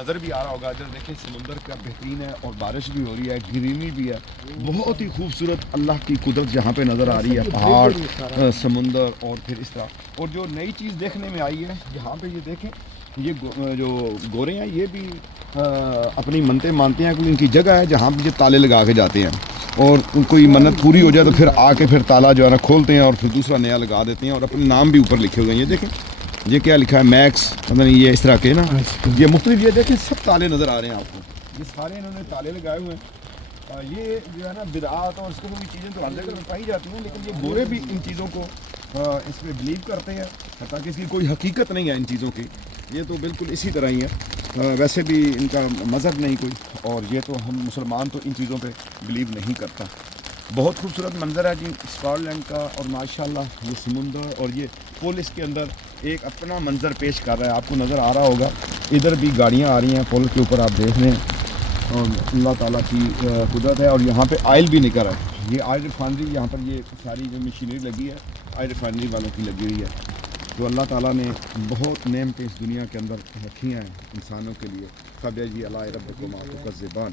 نظر بھی آ رہا ہوگا ادھر دیکھیں سمندر کا بہترین ہے اور بارش بھی ہو رہی ہے, گرینی بھی ہے, بہت ہی خوبصورت اللہ کی قدرت جہاں پہ نظر آ رہی ہے, پہاڑ, سمندر اور پھر اس طرح. اور جو نئی چیز دیکھنے میں آئی ہے یہاں پہ یہ دیکھیں, یہ جو گورے ہیں یہ بھی اپنی منتیں مانتے ہیں, کیونکہ ان کی جگہ ہے جہاں پہ یہ تالے لگا کے جاتے ہیں, اور کوئی منت پوری ہو جائے تو پھر آ کے پھر تالا جو ہے نا کھولتے ہیں اور پھر دوسرا نیا لگا دیتے ہیں, اور اپنے نام بھی اوپر لکھے ہوئے ہیں. یہ دیکھیں یہ کیا لکھا ہے, میکس, پتہ نہیں یہ اس طرح کے نا, یہ مختلف, یہ دیکھیں سب تالے نظر آ رہے ہیں آپ کو, یہ سارے انہوں نے تالے لگائے ہوئے ہیں. یہ جو ہے نا بدعات اور اس کو بھی چیزیں تو ہر جگہ میں پائی جاتی ہیں, لیکن یہ گورے بھی ان چیزوں کو اس پہ بلیو کرتے ہیں, تاکہ اس کی کوئی حقیقت نہیں ہے ان چیزوں کی, یہ تو بالکل اسی طرح ہی ہے. ویسے بھی ان کا مذہب نہیں کوئی, اور یہ تو ہم مسلمان تو ان چیزوں پہ بلیو نہیں کرتا. بہت خوبصورت منظر ہے جی اسکاٹ لینڈ کا, اور ماشاءاللہ یہ سمندر اور یہ پل اس کے اندر ایک اپنا منظر پیش کر رہا ہے. آپ کو نظر آ رہا ہوگا ادھر بھی گاڑیاں آ رہی ہیں پل کے اوپر, آپ دیکھ رہے ہیں, اور اللہ تعالیٰ کی قدرت ہے. اور یہاں پہ آئل بھی نکل رہا ہے, یہ آئل ریفائنری, یہاں پر یہ ساری جو مشینری لگی ہے آئل ریفائنری والوں کی لگی ہوئی ہے. تو اللہ تعالیٰ نے بہت نعمتیں اس دنیا کے اندر رکھی ہیں انسانوں کے لیے. فَبِأَيِّ آلَاءِ رَبِّكُمَا تُكَذِّبَانِ.